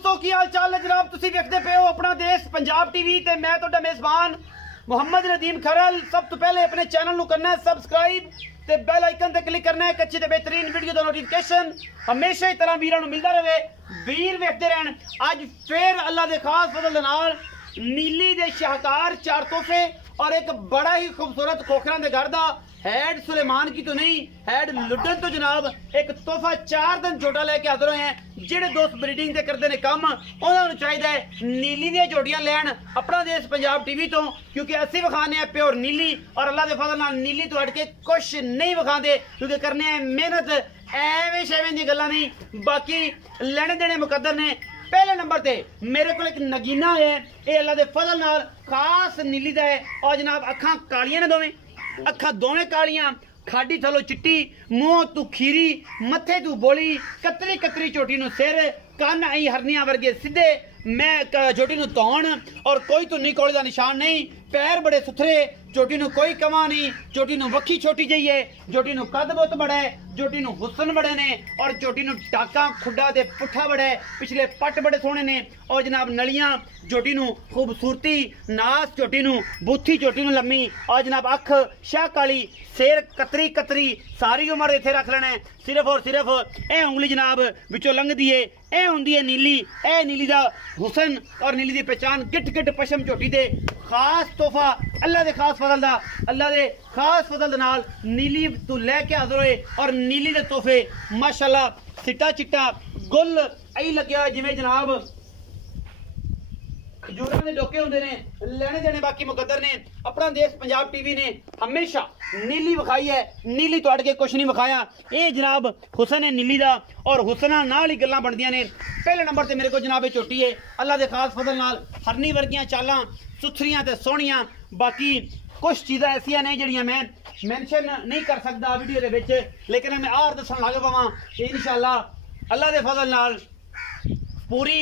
दोस्तों की हाल चाल है जनाब तुसी देखते पे हो अपना देश पंजाब टीवी ते मैं तुहाडा मेजबान मोहम्मद नदीम खरल। सब तो पहले अपने चैनल नू करना है सबसक्राइब ते बेल आइकन ते क्लिक करना है अच्छी ते बेहतरीन वीडियो दा नोटिफिकेशन हमेशा ही तरह वीरां नू मिलदा रहे। वीर वेखदे रहन। अज फिर अल्लाह दे खास फजल दे नाल नीली दे शाहकार 4 तोहफे और एक बड़ा ही खूबसूरत खोखरा दे घर दा हैड सुलेमान की तो नहीं हैड लुडन तो जनाब एक तोहफा 4 दिन झोटा लेके हाजिर होए हैं। जेडे दोस्त ब्रीडिंग ते करते ने काम उन्हां नूं चाहिदा है नीली दी झोटियां लैण अपना देश पंजाब टीवी तो, क्योंकि असीं विखाने हैं प्योर नीली और अल्लाह दे फजल नाल नीली तो हट के कुछ नहीं विखांदे, क्योंकि करने मेहनत एवें शेवें दी गल्लां नहीं, बाकी लैणे देने मुकद्दर ने। पहले नंबर ते मेरे को एक नगीना है, ये अल्लाह दे फजल नाल खास नीली दा है और जनाब अखां कालियां ने दोवें, अखां दोवें कालियां, खाडी थलो चिट्टी, मुंह तू खीरी, मथे तू बोली, कतरी कतरी चोटी नू सिर, कन आई हरनिया वर्गे सीधे, मैं चोटी नू तौण और कोई तो निकोले दा निशान नहीं, पैर बड़े सुथरे, चोटी नू कोई कमा नहीं, चोटी नू वक्खी छोटी जाइए, चोटी नू कद बहुत बड़ा है, चोटी नू हुसन बड़े ने और चोटी नू टाका खुड्डा ते पुट्ठा बड़ा है, पिछले पट बड़े सोहने ने और जनाब नलियां चोटी नू खूबसूरती, नास चोटी नू, बूथी चोटी नू लम्मी और जनाब अख शाह काली, सिर कतरी कतरी, सारी उम्र इत्थे रख लेना है। सिर्फ और सिर्फ ए उंगली जनाब विचों लंघदी है, ए हुंदी है नीली, ए नीली दा हुसन और नीली दी पहचान। गिट गिट पशम चोटी दे खास तोहफा अल्लाह दे खास फजल दा, अल्लाह दे खास फजल दे नाल नीली तू लैके हाजिर होए और नीली दे तोहफे माशाअल्लाह चिट्टा चिट्टा गुल आई लग्या जिवें जनाब खजूरां दे डोके हुंदे ने, लेने देने बाकी मुकद्दर ने। अपना देश पंजाब टीवी ने हमेशा नीली विखाई है, नीली तो अड़ के कुछ नहीं विखाया। ये जनाब हुसन है नीली दा और हुसना नाल ही गल्लां बनदियां ने। पहले नंबर ते मेरे को जनाब चोटी है अल्लाह दे खास फजल नाल हरनी वर्गियां चालां सुथरियां ते सोहणियां, बाकी कुछ चीज़ां ऐसियां ने जिहड़ियां मैं मैंशन नहीं कर सकदा वीडियो दे विच, लेकिन मैं आर दस्सण लग पवां इंशाअल्लाह अल्लाह दे फजल नाल पूरी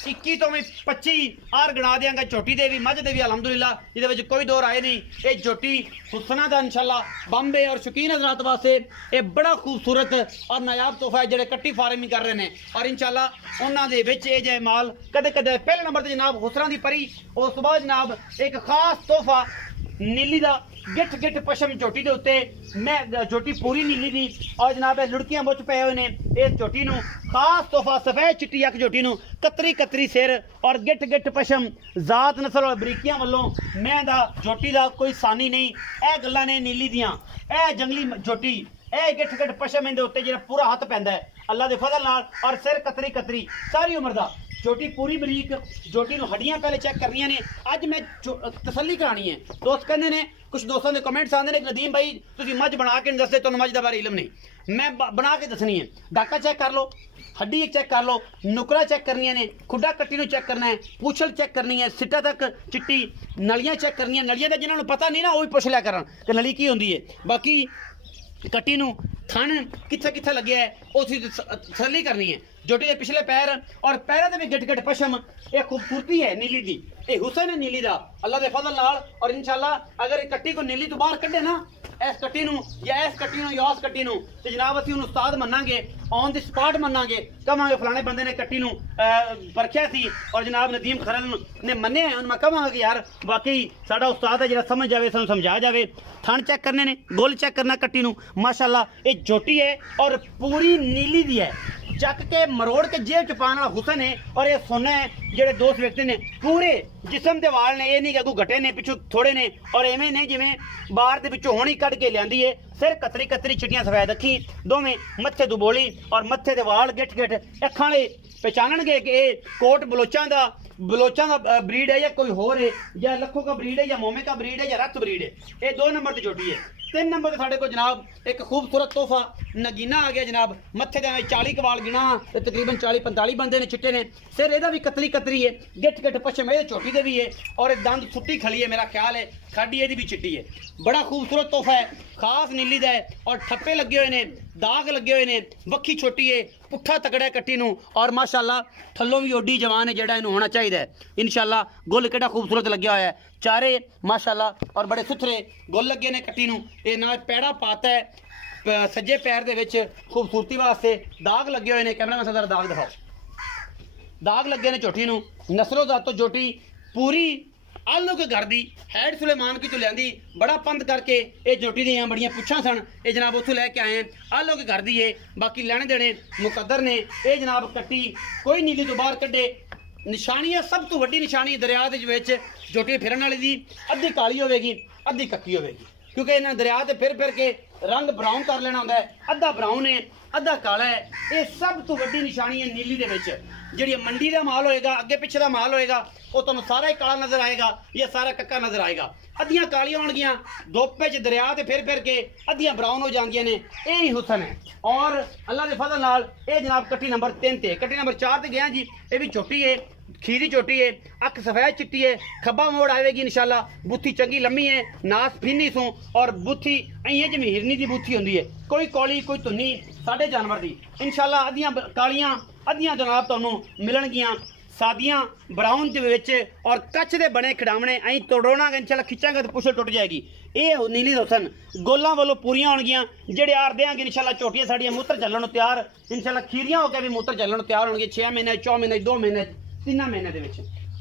21 तो मैं 25 आर गणा देंगा झोटी दे भी मझ दे भी अलहमदुलिल्लाह, ये कोई दौर आए नहीं। ये झोटी हुसना दा इंशाअल्लाह बंबे और शौकीन हजरात वास्ते ये बड़ा खूबसूरत और नायाब तोहफा है जेडे कट्टी फार्मिंग कर रहे हैं और इंशाअल्लाह उन्हां दे विच ये जे माल कदे कदे। पहले नंबर ते जनाब हुसना दी परी, उस तो बाद जनाब एक खास तोहफा नीली दा गिट गिट पशम झोटी दे उत्ते मैं झोटी पूरी नीली दी और जनाब लुड़कियां मुच पे हुए ने। इस झोटी नू खास तोहफा सफेद चिट्टी अख झोटी नू कतरी कतरी सिर और गिट गिट पशम जात नस्ल और बरीकियां वालों मैं दा झोटी दा कोई सानी नहीं। ए गल्लां ने नीली दियां, ए जंगली झोटी, ए गिट गिट पशम इहदे उत्ते जेड़ा पूरा हत्थ पैंदा है अल्लाह दे फजल नाल और सिर कतरी कतरी सारी उम्र दा। झोटी पूरी बरीक, झोटी नू हड्डियां पहले चेक करनियां ने। अज मैं तसल्ली करानी है। दोस्त कहंदे ने, कुछ दोस्तों के कमेंट्स आते हैं नदीम भाई तुसीं मझ बना के नहीं दसदे, तुहानूं मझ दा बारे इलम नहीं, मैं बना के दसनी है। डाका चेक कर लो, हड्डी चेक कर लो, नुकरा चेक करनियां ने, खुड्डा कट्टी नूं चेक करना है, पूछल चेक करनी है, सिट्टा तक चिट्टी, नलियां चेक करनियां। नलियां दा जिन्हां नूं पता नहीं ना वो भी पुछ लिया करन कि नली की हुंदी है। बाकी कट्टी नूं थन कित्थे कित्थे लगे है उसी तसल्ली करनी है। झोटी के पिछले पैर और पैरों के भी गिट गिट पशम, ये खूबसूरती है नीली दी, ये हुसन है नीली दा अल्लाह दे फजल नाल। और इंशाअल्लाह अगर कट्टी को नीली तो बाहर कढ़े ना इस कट्टी नूं या इस कट्टी नूं या उस कट्टी नूं ते जनाब असीं उन्हूं उस्ताद मन्नांगे, ऑन द स्पॉट मन्नांगे, कहांगे फलाने बंदे ने कट्टी नूं परखिया सी और जनाब नदीम खरल ने मन्ने हैं। मैं कहांगा कि यार वाकई साडा उस्ताद है जिहड़ा समझ जावे, सानूं समझा जावे। थन चेक करने ने, गोल चेक करना कट्टी नूं माशाअल्लाह। ये झोटी है और पूरी नीली दी है, चक के मरोड़ के जेब च पाने वाला हुसन है और ये सोना है। जेडे दोस्त व्यक्ति ने पूरे जिसम के वाल ने, ये नहीं कि अगू घटे ने पिछू थोड़े ने और एवें ने जिवें बाहर के पिछू होनी कढ़ के लियांदी है। सिर कतरी कतरी चिट्टियां सफेद अखी दोवें, मत्थे तू बोली और मत्थे दे वाल गिट गिट। अखां वाले पहचानणगे कि ये कोट बलोचां दा ब्रीड है या कोई होर है, या लखों का ब्रीड है या मोमे का ब्रीड है या रत ब्रीड है। ये 2 नंबर की झोटी है। 3 नंबर साढ़े को जनाब एक खूबसूरत तोहफा नगीना आ गया जनाब। मत्थे दे 40 कवाल गिना तो तकरीबन 40-45 बंदे ने चिट्टे ने। सिर एदा भी कतरी कतरी है, गिट गिट पशम ये छोटी दे भी है और दंद सुट्टी खली है, मेरा ख्याल है खाडी एदी भी चिट्टी है। बड़ा खूबसूरत तोहफा है, खास नीली दा है और ठप्पे लगे हुए ने, दाग लगे हुए ने, वक्खी छोटी है, पुट्ठा तकड़ा है कट्टी नूं और माशाअल्लाह थल्लों भी ओडी जवान है जेड़ा इनू होना चाहिए। इंशाअल्लाह गुल केड़ा खूबसूरत लग्या होया है, चारे माशाअल्लाह और बड़े सुथरे गुल लगे ने कट्टी नूं। ये ना पैड़ा पाता है सज्जे पैर दे विच खूबसूरती वास्ते, दाग लगे हुए ने। कैमरा में दाग दिखाओ। दाग लगे ने झोटी नूं नसलो जात तो झोटी पूरी आलू के घर दी हैड सुलेमान की तो लियांदी बड़ा पंद करके ये झोटी दी बड़ियां पुछां सन ये जनाब उत्थों लैके आए आलू के घर दी है बाकी लैने देने मुकद्दर ने ये जनाब कट्टी कोई नीली तो बाहर कड्डे निशानी है सब तो वड्डी निशानी दरिया दे विच झोटी फिरन वाली दी अद्धी काली होवेगी अद्धी कक्की होवेगी क्योंकि इन्हें दरिया से फिर के रंग ब्राउन कर लेना होंदा है अद्धा ब्राउन है अद्धा काला है ये सब तो वड्डी निशानी है नीली दे विच जिहड़ी मंडी का माल होएगा अगे पिछे का माल होएगा वो तुहानूं सारा ही काला नजर आएगा या सारा कक्का नजर आएगा अद्धियां कालियां होणगियां धुप्प च दरिया ते फिर के अद्धियां ब्राउन हो जांदियां ने यही हुसन है और अल्लाह के फजल नाल ये जनाब कट्टी नंबर 3 ते कट्टी नंबर 4 ते गया जी ये भी छोटी है खीरी चोटी है अख सफेद चिट्टी है खब्बा मोड़ आएगी इंशाल्लाह बुत्थी चंगी लम्मी है नास फीनी सू और बुत्थी अं जिवें हिरनी की बुत्थी होंदी है कोई कौली कोई धुन्नी साढ़े जानवर की इंशाल्लाह अद्धियां कालियां अद्धियां जनाब तुहानूं मिलणगियां सादियां ब्राउन दे विच और कच्छ दे बने खिडावणे अं तोड़ोना इंशाल्लाह खिंचांगे तो पुछल टुट जाएगी ये नीली हुसन गोलां वालों पूरियां होणगियां जेड़े आर देंगे इंशाल्लाह झोटियां साडियां मूत्र चलण नूं तैयार इंशाल्लाह खीरियां होकर भी मूत्र चलण नूं तैयार होणगे 6 महीने 4 महीने 2 महीने 3 महीने दे विच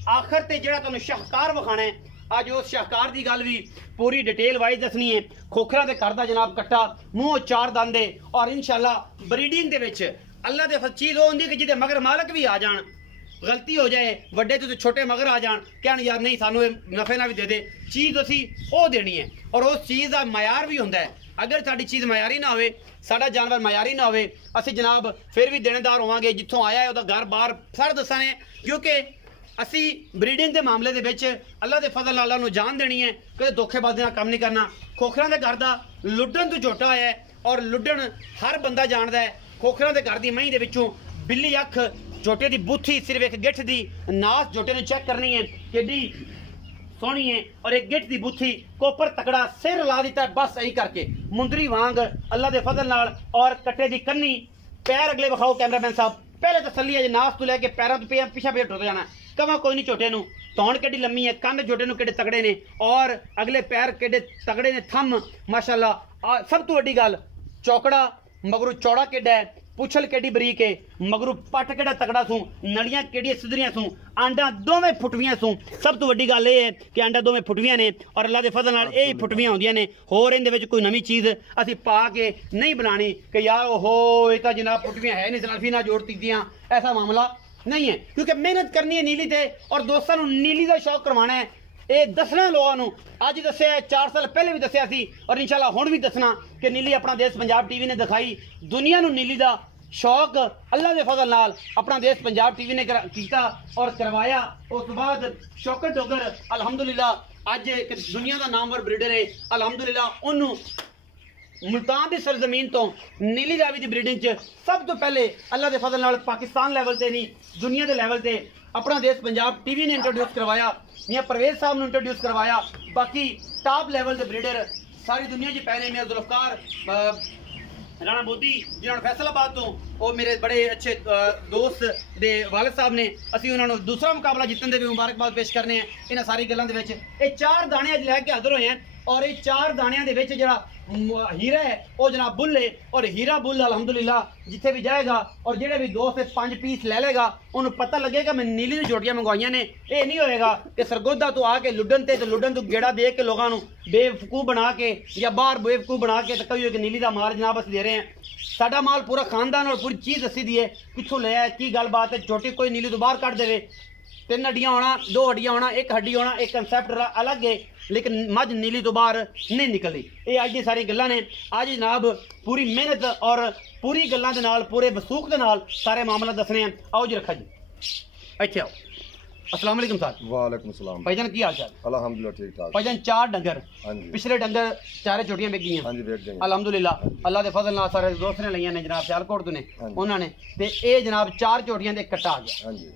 आखिर ते जेड़ा तुहानूं शाहकार विखाना है अज उस शाहकार की गल भी पूरी डिटेल वाइज दसनी है खोखरा दे घर दा जनाब कट्टा मूँह 4 दंद है और इंशाल्लाह ब्रीडिंग दे विच अल्लाह दे चीज़ वो होंदी कि जिहदे मगर मालक भी आ जान गलती हो जाए वड्डे तो छोटे मगर आ जान कहन यार नहीं सानू नफे ना भी दे दे चीज़ असी वो देनी है और उस चीज़ का मयार भी होंदा है अगर साडी चीज़ मयारी ना होवे साडा जानवर मयारी ना होवे असी जनाब फिर भी देनेदार होवांगे जिथों आया है उहदा घर बार सारा दसाने क्योंकि असी ब्रीडिंग के मामले दे विच अल्लाह के फजल नाल नूं जान देनी है कदे धोखेबाजी नाल काम नहीं करना खोखरा के घर दा लुड्डन तो झोटा है और लुड्डन हर बंदा जानदा है खोखरा के घर दी महीं दे विचों बिल्ली अख झोटे की बूथी सिर्फ एक गिठ की नास झोटे ने चेक करनी है कि सोहनी है और एक गिठ की बूथी कोपर तकड़ा सिर ला दिता है बस यही करके मुंदरी वांग अल्लाह के फजल नाल और कट्टे की कन्नी पैर अगले विखाओ कैमरामैन साहब पहले तसल्ली है नास तो लैके पैरों तो पिछा पे टुट जाना कवा कोई नहीं झोटे नूं तौण केडी लम्मी है कन्न झोटे नूं केडे तगड़े ने और अगले पैर केडे तगड़े ने थम माशाअल्लाह सब तो वड्डी गल चौकड़ा मगरू चौड़ा केडा है पुछल केडी बरीक है मगरू पट केड़ा तगड़ा सूं नलियां केडियां सिधरियां सूं आंडा दोवें फुटवियां सूं सब तो वड्डी गल ये है कि आंडा दोवें फुटवियां ने और अल्लाह के फजल नाल यही फुटवियां होंदियां ने होर इहदे विच कोई नवीं चीज़ असीं पा के नहीं बनानी कि यार ओहो ये तां जनाब फुटवियां है नहीं सलाफी ना जोड़ दित्तियां ऐसा मामला नहीं है क्योंकि मेहनत करनी है नीली ते और दोस्तों नूं नीली का शौक करवाना है ये दसना लोगों नूं अज दस्सिया 4 साल पहले भी दस्सिया सी और इंशाल्लाह हुण भी दसना कि नीली अपना देश पंजाब टीवी ने दिखाई दुनिया नूं नीली दा शौक अल्लाह के फजल नाल अपना देश पंजाब टीवी ने किया और करवाया उस बाद शौकत डोगर अलहमदुलिल्लाह अज एक दुनिया का नामवर ब्रीडर है अलहमदुलिल्लाह उन्होंने मुल्तान की सरजमीन तो नीली रावी की ब्रीडिंग च सब तो पहले अल्लाह के फजल नाल पाकिस्तान लैवल से नहीं दुनिया के लैवल से अपना देश पंजाब टीवी ने इंट्रोड्यूस करवाया मियां परवेज साहब ने इंट्रोड्यूस करवाया बाकी टॉप लैवल के ब्रीडर सारी दुनिया च पहले मियां जुल्फकार राणा मोदी जिन्होंने फैसलाबाद तो वो मेरे बड़े अच्छे दोस्त दे वालिद साहब ने असी उन्होंने दूसरा मुकाबला जितने भी मुबारकबाद पेश करने हैं इन्होंने सारी गलों के 4 दाने अज लैके हाजिर हुए हैं और ये 4 दाणियां दे विच जिहड़ा हीरा है वो जनाब बुल है और हीरा बुल अलहमदुलिल्लाह जिथे भी जाएगा और जेडे भी 2 से 5 पीस ले लेगा उन्हें पता लगेगा मैं नीली दी झोटियां मंगवाइयां ने ये नहीं होएगा कि सरगोदा तो आके लुडन ते लुडन तो गेड़ा दे के लोगों को बेवकूफ बना के या बाहर बेवकूफ बना के तो कहिए कि नीली का माल जनाब अस दे रहे हैं साडा माल पूरा खानदान और पूरी चीज़ दसी दी है कित्थों लिया की गलबात है झोटी कोई नीली तो बाहर कट देवे 3 हड्डियां होना 2 हड्डियां होना 1 हड्डी होना एक कंसैप्ट अलग है लेकिन मझ नीली तो बाहर नहीं निकली ये अज दी सारी गल्लां ने अज जनाब पूरी मेहनत और पूरी गल्लां दे नाल पूरे वसूख दे नाल सारे मामला दसने हैं आओ जी रखा जी इत्थे आओ अस्सलाम वालेकुम साहब वालेकुम सलाम भाईजान की हाल चाल अल्हम्दुलिल्लाह ठीक ठाक भाईजान 4 डंगर हां जी पिछले डंगर 4 छोटियां बिक गईयां हां जी बिक गई अल्हम्दुलिल्लाह अल्लाह दे फजल नाल सारे दोस्त ने लईयां ने जनाब सियालकोट तो ने उन्होंने ते ए जनाब 4 छोटियां दे कट्टा आ गया हां जी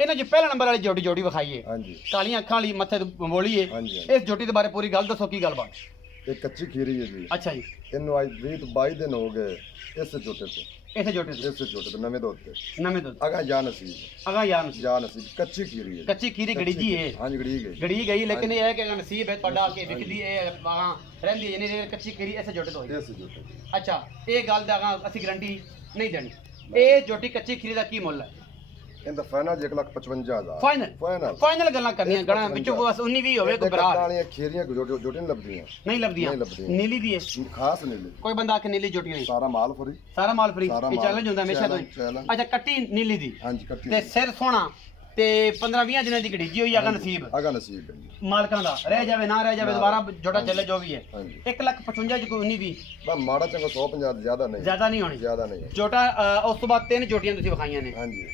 इन्हें जो पहला नंबर वाली जोड़ी विखाई है हां जी कालियां अखां वाली मत्थे बोली है हां जी इस जोटी के बारे पूरी गल दसो की गलबात एक कच्ची खीरी है जी अच्छा जी इन्हों आज 20 तो 22 दिन हो गए इस जोटे से इस जोटे तो नवे दोते नवे दो अगा जा नसीब कच्ची खीरी है कच्ची खीरी गड़ी जी है हां जी गड़ी गई लेकिन ये है कि अगर नसीब है पड़ा के विकदी है वहां रहंदी है नहीं कच्ची खीरी ऐसे जोटे तो इस जोटे अच्छा ये गल दा असि गारंटी नहीं देनी ए जोटी कच्ची खीरी दा की मुੱਲ है ਇਹਦਾ ਫਾਈਨਲ 1,55,000 ਫਾਈਨਲ ਫਾਈਨਲ ਗੱਲਾਂ ਕਰਨੀਆਂ ਗਣਾ ਵਿੱਚੋਂ ਬਸ 19 20 ਹੋਵੇ ਕੋਈ ਬਰਾ ਵਾਲੀਆਂ ਖੀਰੀਆਂ ਜੋਟੇ ਨਹੀਂ ਲੱਭਦੀਆਂ ਨਹੀਂ ਲੱਭਦੀਆਂ ਨੀਲੀ ਦੀ ਹੈ ਖਾਸ ਨੀਲੀ ਕੋਈ ਬੰਦਾ ਆਖ ਨੀਲੀ ਜੋਟੀ ਨਹੀਂ ਸਾਰਾ ਮਾਲ ਫਰੀ ਇਹ ਚੈਲੰਜ ਹੁੰਦਾ ਹਮੇਸ਼ਾ ਤੋਂ ਅੱਛਾ ਕੱਟੀ ਨੀਲੀ ਦੀ ਹਾਂਜੀ ਕੱਟੀ ਤੇ ਸਿਰ ਸੋਹਣਾ ਤੇ 15 20 ਦਿਨਾਂ ਦੀ ਘੜੀਜੀ ਹੋਈ ਅਗਾ ਨਸੀਬ ਹੈ ਮਾਲਕਾਂ ਦਾ ਰਹਿ ਜਾਵੇ ਨਾ ਰਹਿ ਜਾਵੇ ਦੁਬਾਰਾ ਜੋੜਾ ਚੱਲੇ ਜੋ ਵੀ ਹੈ 1,55,000 ਚ ਕੋਈ 19 ਵੀ ਬਸ ਮਾੜਾ ਚੰਗਾ 150 ਜ਼ਿਆਦਾ ਨਹੀਂ ਹੋਣੀ ਜ਼ਿਆਦਾ ਨਹੀਂ ਜੋਟਾ ਉਸ ਤੋਂ ਬਾਅਦ 3 ਜੋਟੀਆਂ ਤੁਸੀਂ ਵਿਖਾਈਆਂ ਨੇ ਹਾਂਜੀ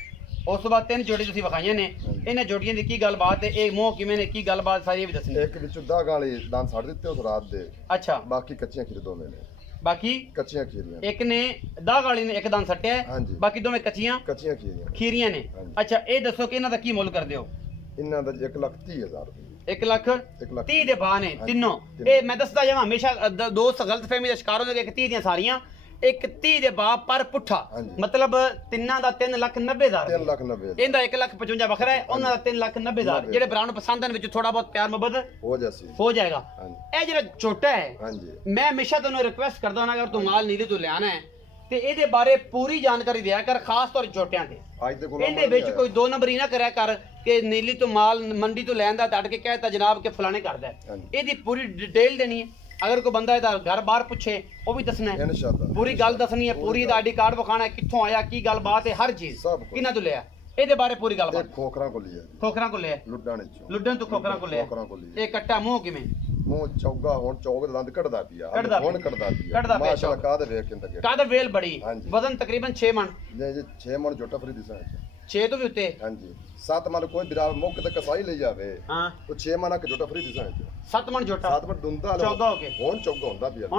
ਉਸ ਤੋਂ ਬਾਅਦ 3 ਜੋੜੀ ਤੁਸੀਂ ਵਿਖਾਈਆਂ ਨੇ ਇਹਨਾਂ ਜੋਟੀਆਂ ਦੀ ਕੀ ਗੱਲਬਾਤ ਹੈ ਇਹ ਮੋਹ ਕਿਵੇਂ ਨੇ ਕੀ ਗੱਲਬਾਤ ਸਾਰੀ ਵੀ ਦੱਸਣੀ ਇੱਕ ਵਿੱਚੋਂ 10 ਗਾਲੀ ਦੰਦ ਛੱਡ ਦਿੱਤੇ ਉਸ ਰਾਤ ਦੇ ਅੱਛਾ ਬਾਕੀ ਕੱਚੀਆਂ ਖੀਰ ਦੋਵੇਂ ਨੇ ਬਾਕੀ ਕੱਚੀਆਂ ਖੀਰੀਆਂ ਇੱਕ ਨੇ 10 ਗਾਲੀ ਨੇ ਇੱਕ ਦੰਦ ਸੱਟਿਆ ਹਾਂਜੀ ਬਾਕੀ ਦੋਵੇਂ ਕੱਚੀਆਂ ਖੀਰੀਆਂ ਨੇ ਅੱਛਾ ਇਹ ਦੱਸੋ ਕਿ ਇਹਨਾਂ ਦਾ ਕੀ ਮੁੱਲ ਕਰਦੇ ਹੋ ਇਹਨਾਂ ਦਾ 1,30,000 ਰੁਪਏ 1,30,000 ਦੇ ਬਾਹ ਨੇ ਤਿੰਨੋਂ ਇਹ ਮੈਂ ਦੱਸਦਾ ਜਾਵਾਂ ਹਮੇਸ਼ਾ ਦੋਸਤ ਗਲਤਫਹਿਮੀ ਦਾ ਸ਼ਿਕਾਰ ਹੁੰਦੇ ਕਿ 30 ਦੀਆਂ ਸਾਰੀਆਂ 1,30 ਦੇ ਬਾਹ ਪਰ ਪੁੱਠਾ ਮਤਲਬ ਤਿੰਨਾਂ ਦਾ 3,90,000 ਇਹਦਾ 1,55,000 ਵੱਖਰਾ ਹੈ ਉਹਨਾਂ ਦਾ 3,90,000 ਜਿਹੜੇ ਭਰਾ ਨੂੰ ਪਸੰਦ ਹਨ ਵਿੱਚ ਥੋੜਾ ਬਹੁਤ ਪਿਆਰ ਮੁਹੱਬਤ ਹੋ ਜਾਏਗਾ ਇਹ ਜਿਹੜਾ ਛੋਟਾ ਹੈ ਮੈਂ ਹਮੇਸ਼ਾ ਤੁਹਾਨੂੰ ਰਿਕੁਐਸਟ ਕਰਦਾ ਹਾਂ ਅਗਰ ਤੂੰ ਮਾਲ ਨੀਲੀ ਤੋਂ ਲਿਆਣਾ ਹੈ ਤੇ ਇਹਦੇ ਬਾਰੇ ਪੂਰੀ ਜਾਣਕਾਰੀ ਦਿਆ ਕਰ ਖਾਸ ਤੌਰ ਛੋਟਿਆਂ ਤੇ ਇਹਦੇ ਵਿੱਚ ਕੋਈ 2 ਨੰਬਰੀ ਨਾ ਕਰਿਆ ਕਰ ਕਿ ਨੀਲੀ ਤੋਂ ਮਾਲ ਮੰਡੀ ਤੋਂ ਲੈਣ ਦਾ ਤੜ ਕੇ ਕਹਿਤਾ ਜਨਾਬ ਕਿ ਫਲਾਣੇ ਕਰਦਾ ਇਹਦੀ ਪੂਰੀ ਡਿਟੇਲ ਦੇਣੀ ਹੈ ਅਗਰ ਕੋਈ ਬੰਦਾ ਇਹਦਾ ਘਰ ਬਾਹਰ ਪੁੱਛੇ ਉਹ ਵੀ ਦੱਸਣਾ ਹੈ ਪੂਰੀ ਗੱਲ ਦੱਸਣੀ ਹੈ ਪੂਰੀ ਦਾ ਆਈਡੀ ਕਾਰਡ ਵਿਖਾਣਾ ਹੈ ਕਿੱਥੋਂ ਆਇਆ ਕੀ ਗੱਲਬਾਤ ਹੈ ਹਰ ਚੀਜ਼ ਕਿਹਨਾਂ ਤੋਂ ਲਿਆ ਇਹਦੇ ਬਾਰੇ ਪੂਰੀ ਗੱਲਬਾਤ ਖੋਖਰਾਂ ਕੋਲ ਲਿਆ ਲੁੱਡਣ ਤੋਂ ਖੋਖਰਾਂ ਕੋਲ ਲਿਆ ਇਹ ਕੱਟਾ ਮੂੰਹ ਕਿਵੇਂ ਮੂੰਹ ਚੌਗਾ ਹੁਣ ਚੌਕ ਦੇ ਦੰਦ ਕੱਢਦਾ ਪਿਆ ਮਾਸ਼ਾਅੱਲਾ ਕਾਦ ਵੇਖ ਕਿੰਦਾ ਕਾਦ ਵੇਲ ਬੜੀ ਵਜ਼ਨ ਤਕਰੀਬਨ 6 ਮਣ ਜੀ 6 ਮਣ ਜੋਟਾ ਫਰੀ ਦਿਸਾਂ 6 ਤੋਂ ਵੀ ਉੱਤੇ ਹਾਂਜੀ 7 ਮਣ ਕੋਈ ਬਿਰਾ ਮੁੱਕ ਤੇ ਕਸਾਈ ਲਈ ਜਾਵੇ ਹਾਂ ਉਹ 6 ਮਣ ਕਿ ਜੋਟਾ ਫਰੀ ਦਿਸਾਂ 7 ਮਣ ਜੋਟਾ 7 ਮਣ ਦੁੰਦਾ ਚੌਗਾ ਹੋ ਕੇ ਹੁਣ ਚੌਗਾ ਹੁੰਦਾ ਪਿਆ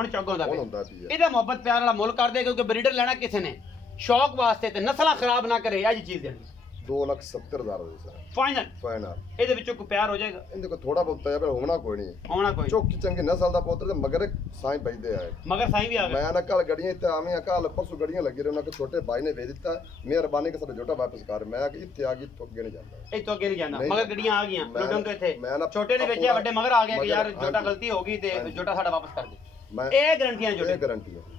ਇਹਦਾ ਮੁਹੱਬਤ ਪਿਆਰ ਵਾਲਾ ਮੁੱਲ ਕਰਦੇ ਕਿਉਂਕਿ ਬਰੀਡਰ ਲੈਣਾ ਕਿਸੇ ਨੇ ਸ਼ੌਕ ਵਾਸਤੇ ਤੇ ਨਸਲਾਂ ਖਰਾਬ ਨਾ ਕਰੇ ਇਹ ਚੀਜ਼ ਦੇਣੀ 2,70,000 ਦੇ ਸਰ ਫਾਈਨਲ ਇਹਦੇ ਵਿੱਚੋਂ ਕੋਈ ਪਿਆਰ ਹੋ ਜਾਏਗਾ ਇਹਦੇ ਕੋਲ ਥੋੜਾ ਬਹੁਤ ਹੈ ਪਰ ਹੋਣਾ ਕੋਈ ਚੌਕੀ ਚੰਗੇ ਨਸਲ ਦਾ ਪੁੱਤਰ ਤੇ ਮਗਰ ਸਾਈਂ ਪੈਂਦੇ ਆ ਮਗਰ ਸਾਈਂ ਵੀ ਆ ਗਏ ਮੈਂ ਨਾ ਕੱਲ ਗੜੀਆਂ ਇੱਥੇ ਆਵੇਂ ਕੱਲ ਪਰਸੋਂ ਗੜੀਆਂ ਲੱਗੀ ਰਹੇ ਉਹਨਾਂ ਕਿ ਛੋਟੇ ਭਾਈ ਨੇ ਵੇਚ ਦਿੱਤਾ ਮਿਹਰਬਾਨੀ ਕਿ ਸਾਡਾ ਜੋਟਾ ਵਾਪਸ ਕਰ ਮੈਂ ਕਿ ਇੱਥੇ ਆ ਗਈ ਤੋਂ ਅੱਗੇ ਨਹੀਂ ਜਾਂਦਾ ਇੱਥੋਂ ਅੱਗੇ ਨਹੀਂ ਜਾਂਦਾ ਮਗਰ ਗੜੀਆਂ ਆ ਗਈਆਂ ਲੁੱਟਣ ਤੋਂ ਇੱਥੇ ਛੋਟੇ ਨੇ ਵੇਚਿਆ ਵੱਡੇ ਮਗਰ ਆ ਗਿਆ ਕਿ ਯਾਰ ਜੋਟਾ ਗਲਤੀ ਹੋ ਗਈ ਤੇ ਜੋਟਾ ਸਾਡਾ ਵਾਪਸ ਕਰ ਦੇ ਇਹ ਗਾਰੰਟੀਆਂ ਜੋਟੇ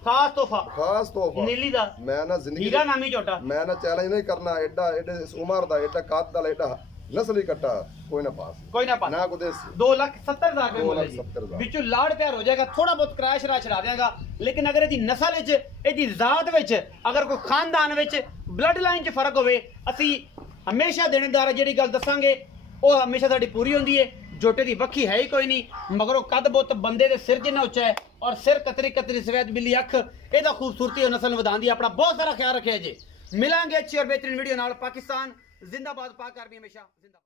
ਖਾਸ ਤੋਹਫਾ ਨੀਲੀ ਦਾ ਮੈਂ ਨਾ ਜ਼ਿੰਦਗੀ ਹੀਰਾ ਨਾਮੀ ਝੋਟਾ ਮੈਂ ਨਾ ਚੈਲੰਜ ਨਹੀਂ ਕਰਨਾ ਐਡਾ ਇਸ ਉਮਰ ਦਾ ਐਡਾ ਕੱਦ ਦਾ ਐਡਾ ਨਸਲੀ ਕੱਟਾ ਕੋਈ ਨਾ ਪਾਸ ਨਾ ਕੋ ਦੇਸੀ 2,70,000 ਰੁਪਏ ਮੁੱਲ ਵਿੱਚੋਂ ਲਾੜ ਪਿਆਰ ਹੋ ਜਾਏਗਾ ਥੋੜਾ ਬਹੁਤ ਕਿਰਾਇਆ ਸ਼ਰਾ ਛੜਾ ਦੇਗਾ ਲੇਕਿਨ ਅਗਰ ਇਹਦੀ ਨਸਲ ਵਿੱਚ ਇਹਦੀ ਜ਼ਾਤ ਵਿੱਚ ਅਗਰ ਕੋਈ ਖਾਨਦਾਨ ਵਿੱਚ ਬਲੱਡ ਲਾਈਨ 'ਚ ਫਰਕ ਹੋਵੇ ਅਸੀਂ ਹਮੇਸ਼ਾ ਦੇਣੇਦਾਰ ਜਿਹੜੀ ਗੱਲ ਦੱਸਾਂਗੇ ਉਹ ਹਮੇਸ਼ਾ ਸਾਡੀ ਪੂਰੀ ਹੁੰਦੀ ਹੈ ਜੋਟੇ ਦੀ ਵੱਖੀ ਹੈ ਹੀ ਕੋਈ ਨਹੀਂ ਮਗਰੋਂ ਕੱਦ ਬੁੱਤ ਬੰਦੇ ਦੇ ਸਿਰ ਜਿੰਨਾ ਉੱਚਾ ਹੈ ਔਰ ਸਿਰ ਕਤਰੀ ਸਵੈਦ ਬਿੱਲੀ ਅੱਖ ਇਹਦਾ ਖੂਬਸੂਰਤੀ ਨਸਲ ਵਧਾਉਂਦੀ ਆਪਣਾ ਬਹੁਤ ਸਾਰਾ ਖਿਆਲ ਰੱਖਿਆ ਜੀ ਮਿਲਾਂਗੇ ਅੱਛੀ ਔਰ ਬਿਹਤਰੀਨ ਵੀਡੀਓ ਨਾਲ ਪਾਕਿਸਤਾਨ ਜ਼ਿੰਦਾਬਾਦ ਪਾਕ ਆਰਮੀ ਹਮੇਸ਼ਾ ਜ਼ਿੰਦਾਬਾਦ